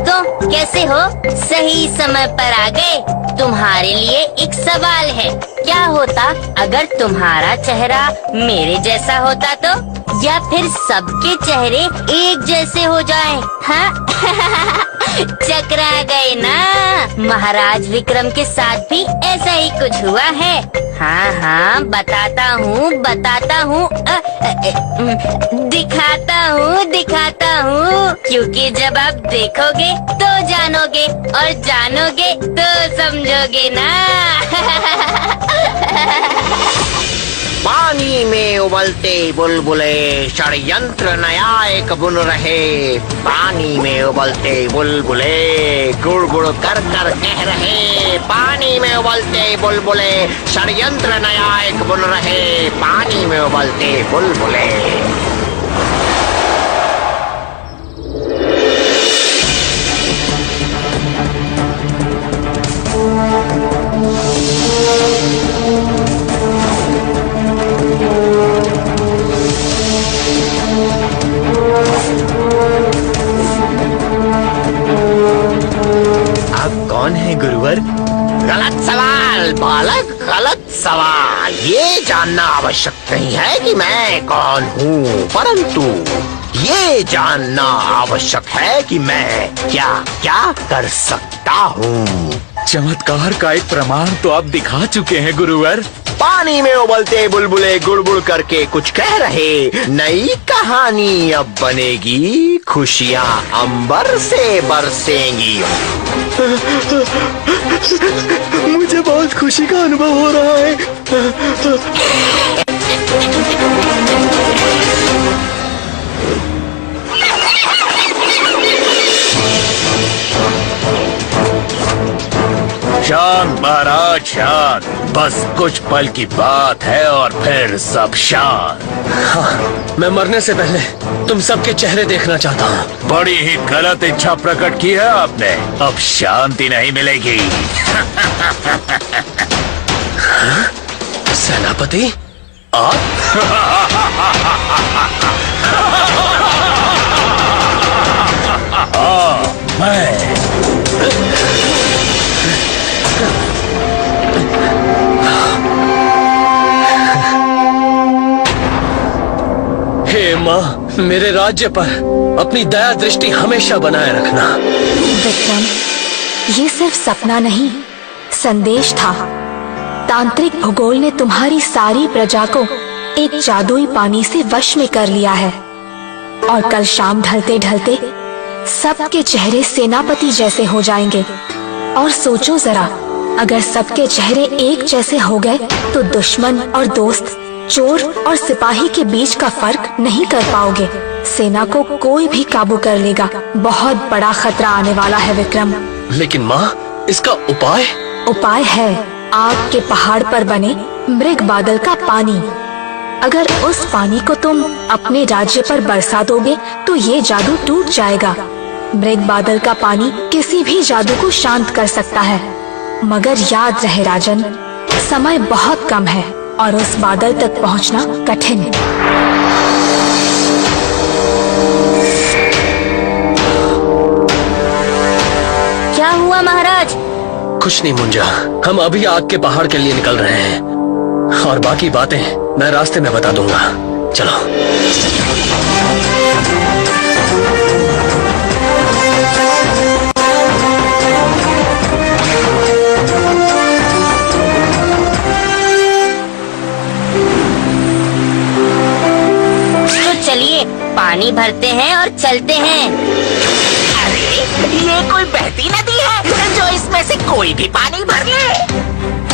तो कैसे हो? सही समय पर आ गए। तुम्हारे लिए एक सवाल है। क्या होता अगर तुम्हारा चेहरा मेरे जैसा होता तो? या फिर सबके चेहरे एक जैसे हो जाएं? हाँ? चकरा गए ना। महाराज विक्रम के साथ भी ऐसा ही कुछ हुआ है। हाँ, बताता हूँ। दिखाता हूँ। क्योंकि जब आप देखोगे तो जानोगे, और जानोगे तो समझोगे ना। पानी में उबलते बुलबुले षड्यंत्र नया एक बुन रहे। पानी में उबलते बुलबुले गुड़ गुड़ कर कर कह रहे। पानी में उबलते बुलबुले षड्यंत्र नया एक बुन रहे। पानी में उबलते बुलबुले। कौन है गुरुवर? गलत सवाल बालक, गलत सवाल। ये जानना आवश्यक नहीं है कि मैं कौन हूँ, परंतु ये जानना आवश्यक है कि मैं क्या क्या कर सकता हूँ। चमत्कार का एक प्रमाण तो आप दिखा चुके हैं गुरुवर। पानी में उबलते बुलबुले गुड़गुड़ करके कुछ कह रहे। नई कहानी अब बनेगी, खुशियाँ अंबर से बरसेंगी। मुझे बहुत खुशी का अनुभव हो रहा है। शांत महाराज, शांत। बस कुछ पल की बात है और फिर सब शांत। हाँ, मैं मरने से पहले तुम सबके चेहरे देखना चाहता हूँ। बड़ी ही गलत इच्छा प्रकट की है आपने। अब शांति नहीं मिलेगी। हाँ? सेनापति आप? हाँ, मैं। हे माँ, मेरे राज्य पर अपनी दया दृष्टि हमेशा बनाए रखना। विक्रम, ये सिर्फ सपना नहीं, संदेश था। तांत्रिक भूगोल ने तुम्हारी सारी प्रजा को एक जादुई पानी से वश में कर लिया है, और कल शाम ढलते ढलते सबके चेहरे सेनापति जैसे हो जाएंगे। और सोचो जरा, अगर सबके चेहरे एक जैसे हो गए तो दुश्मन और दोस्त, चोर और सिपाही के बीच का फर्क नहीं कर पाओगे। सेना को कोई भी काबू कर लेगा। बहुत बड़ा खतरा आने वाला है विक्रम। लेकिन माँ, इसका उपाय? उपाय है आग के पहाड़ पर बने मृग बादल का पानी। अगर उस पानी को तुम अपने राज्य पर बरसा दोगे तो ये जादू टूट जाएगा। मृग बादल का पानी किसी भी जादू को शांत कर सकता है। मगर याद रहे राजन, समय बहुत कम है और उस बादल तक पहुंचना कठिन। क्या हुआ महाराज? कुछ नहीं मुंजा, हम अभी आग के पहाड़ के लिए निकल रहे हैं, और बाकी बातें मैं रास्ते में बता दूंगा। चलो। चलिए पानी भरते हैं और चलते हैं। अरे ये कोई बहती नदी है जो इसमें से कोई भी पानी भर ले।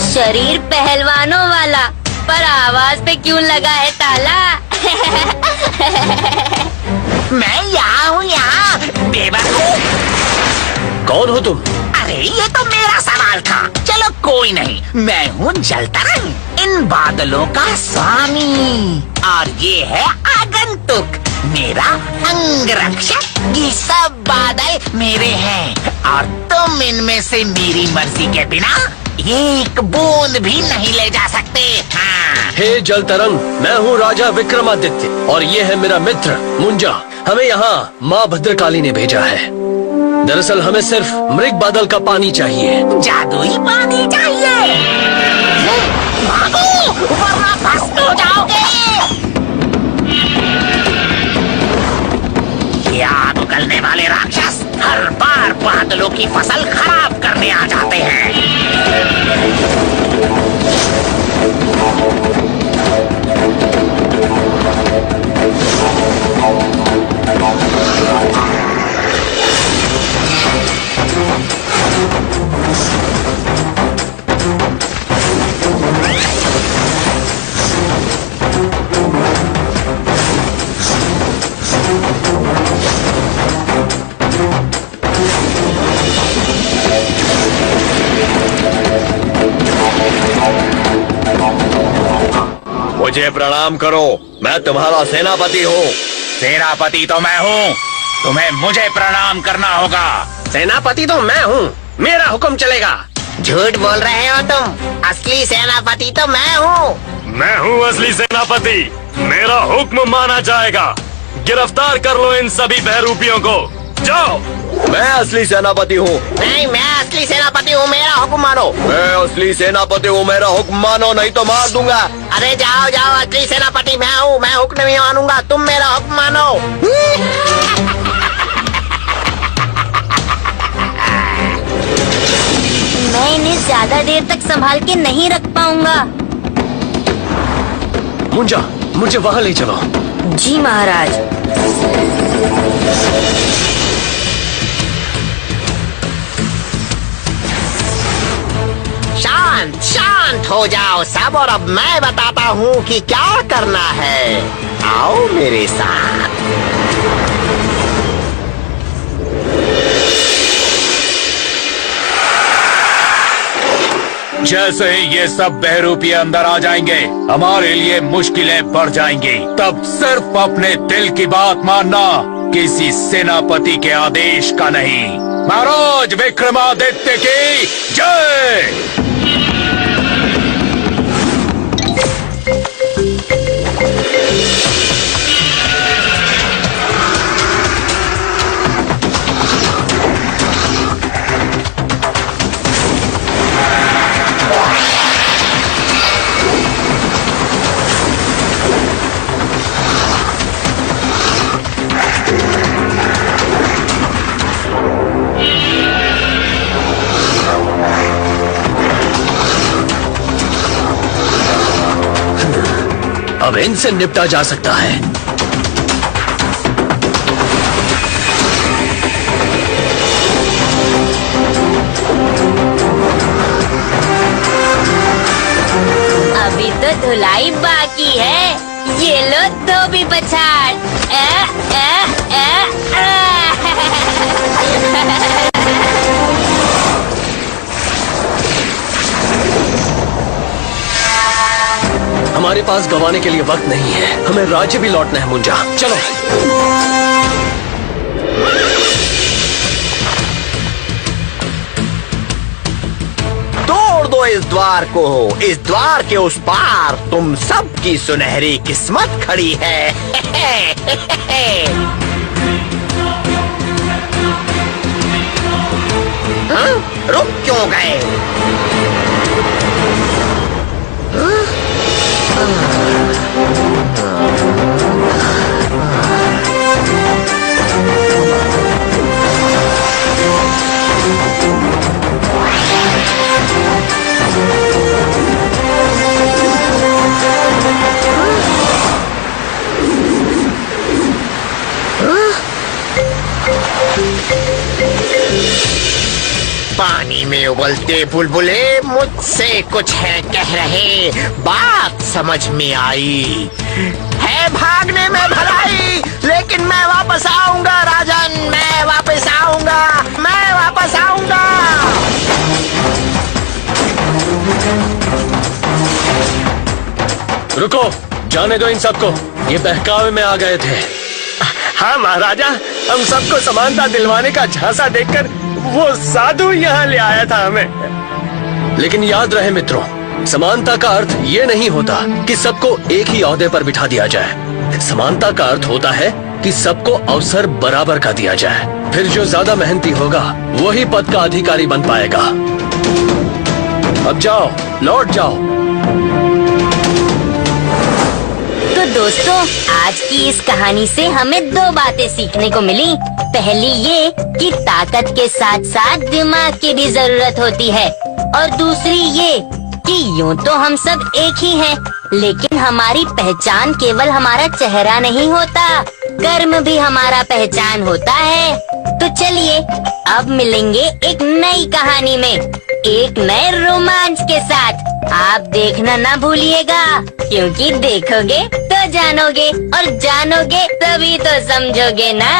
शरीर पहलवानों वाला, पर आवाज पे क्यों लगा है ताला? मैं यहाँ हूँ, यहाँ बेवकूफ। कौन हो तुम? अरे ये तो मेरा सवाल था। चलो कोई नहीं, मैं हूँ जलतरंग, इन बादलों का स्वामी। और ये है आगंतुक, मेरा अंगरक्षक। ये सब बादल मेरे हैं और तुम इनमें से मेरी मर्जी के बिना एक बूंद भी नहीं ले जा सकते। हाँ। हे जलतरंग, मैं हूँ राजा विक्रमादित्य और ये है मेरा मित्र मुंजा। हमें यहाँ माँ भद्रकाली ने भेजा है। दरअसल हमें सिर्फ मृग बादल का पानी चाहिए। जादुई पानी चाहिए। भागो वरना भस्म हो जाओगे। ये आग उगलने वाले राक्षस हर बार बादलों की फसल खराब करने आ जाते हैं। मुझे प्रणाम करो, मैं तुम्हारा सेनापति हूँ। सेनापति तो मैं हूँ, तुम्हें मुझे प्रणाम करना होगा। सेनापति तो मैं हूँ, मेरा हुक्म चलेगा। झूठ बोल रहे हो तुम, असली सेनापति तो मैं हूँ। मैं हूँ असली सेनापति, मेरा हुक्म माना जाएगा। गिरफ्तार कर लो इन सभी बहरूपियों को, जाओ। मैं असली सेनापति हूँ। नहीं, मैं असली सेनापति हूँ, मेरा हुक्म मानो। मैं असली सेनापति हूँ, मेरा हुक्म मानो, नहीं तो मार दूंगा। अरे जाओ जाओ, असली सेनापति मैं हूँ, मैं हुक्म नहीं मानूंगा, तुम मेरा हुक्म मानो। मैं इन्हें ज्यादा देर तक संभाल के नहीं रख पाऊंगा। मुंजा, मुझे वहाँ ले चलो। जी महाराज। शांत शांत हो जाओ सब, और अब मैं बताता हूँ कि क्या करना है। आओ मेरे साथ। जैसे ही ये सब बहरूपी अंदर आ जाएंगे, हमारे लिए मुश्किलें बढ़ जाएंगी। तब सिर्फ अपने दिल की बात मानना, किसी सेनापति के आदेश का नहीं। महाराज विक्रमादित्य की जय। अब इनसे निपटा जा सकता है। अभी तो धुलाई बाकी है। ये लो धोबी पछाड़। हमारे पास गंवाने के लिए वक्त नहीं है, हमें राज्य भी लौटना है। मुंजा, चलो। तोड़ दो इस द्वार को, इस द्वार के उस पार तुम सबकी सुनहरी किस्मत खड़ी है। हाँ? रुक क्यों गए? पानी में उबलते बुलबुले मुझसे कुछ है कह रहे, बात समझ में आई है। भागने में भलाई, लेकिन मैं वापस आऊंगा राजन, मैं वापस आऊंगा, मैं वापस आऊंगा। रुको, जाने दो इन सबको, ये बहकावे में आ गए थे। हाँ महाराजा, हम सबको समानता दिलवाने का झांसा देकर वो साधु यहाँ ले आया था हमें। लेकिन याद रहे मित्रों, समानता का अर्थ ये नहीं होता कि सबको एक ही ओहदे पर बिठा दिया जाए। समानता का अर्थ होता है कि सबको अवसर बराबर का दिया जाए। फिर जो ज्यादा मेहनती होगा वही पद का अधिकारी बन पाएगा। अब जाओ, लौट जाओ। तो दोस्तों, आज की इस कहानी से हमें 2 बातें सीखने को मिली। पहली ये कि ताकत के साथ साथ दिमाग की भी जरूरत होती है, और दूसरी ये कि यूं तो हम सब एक ही हैं, लेकिन हमारी पहचान केवल हमारा चेहरा नहीं होता, कर्म भी हमारा पहचान होता है। तो चलिए अब मिलेंगे एक नई कहानी में, एक नए रोमांच के साथ। आप देखना ना भूलिएगा, क्योंकि देखोगे तो जानोगे, और जानोगे तभी तो समझोगे ना।